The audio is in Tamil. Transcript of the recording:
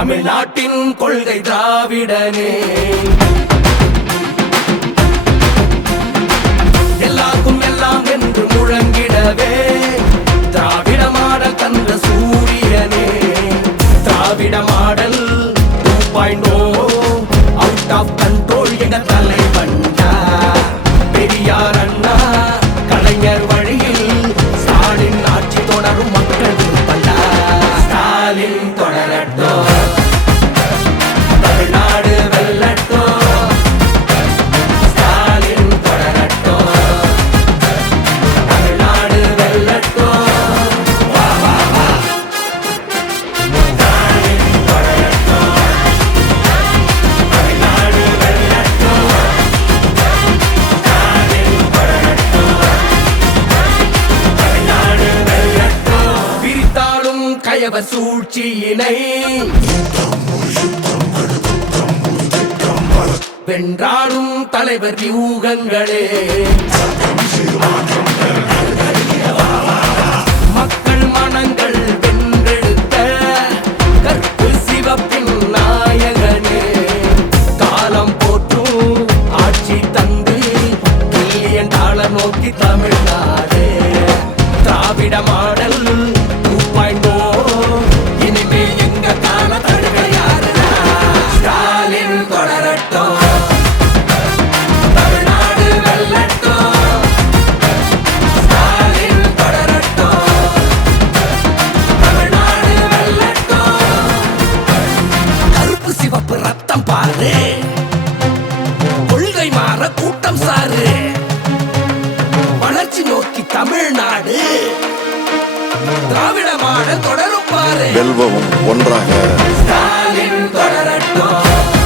தமிழ்நாட்டின் கொள்கை திராவிடனே. எல்லாருக்கும் எல்லாம் என்று முழங்கிடவே திராவிட மாடல் தந்த சூரியனே. திராவிட மாடல் 2.0 அவுட் ஆஃப் கண்ட்ரோல் என தலைவண்டா. பெரியார் அண்ணா கலைஞர் வழியில் ஸ்டாலின் ஆட்சி தொடரும் மக்கள் விருப்பண்டா. ஸ்டாலின் தொடரட்டும், தமிழ்நாடு வெல்லட்டும். ஸ்டாலின் தொடரட்டும், தமிழ்நாடு வெல்லட்டும். வா வா வா. ஸ்டாலின் தொடரட்டும், தமிழ்நாடு வெல்லட்டும். ஸ்டாலின் தொடரட்டும், தமிழ்நாடு வெல்லட்டும். பிரித்தாளும் கயவ சூழ்ச்சியினை வென்றாடும் தலைவர் வியூகங்களே. மக்கள் மனங்கள் வென்றெடுத்த கற்பு சிவப்பின் நாயகனே. காலம் போற்றும் ஆட்சி தந்து மில்லியன் டாலர் நோக்கி தமிழ்நாடு. திராவிட மாடல் 2.0 இனிமே எங்க கால தடுக்க யாருடா. ஸ்டாலின் தொடரட்டும், தமிழ்நாடு வெல்லட்டும். ஸ்டாலின் தொடரட்டும், தமிழ்நாடு வெல்லட்டும். கருப்பு சிவப்பு ரத்தம் பாரு, கொள்கை மாற கூட்டம் சாரு. வளர்ச்சி நோக்கி தமிழ்நாடு, திராவிட மாடல் தொடரும் பாரு. வெல்வவும் ஒன்றாக. ஸ்டாலின் தொடரட்டும்.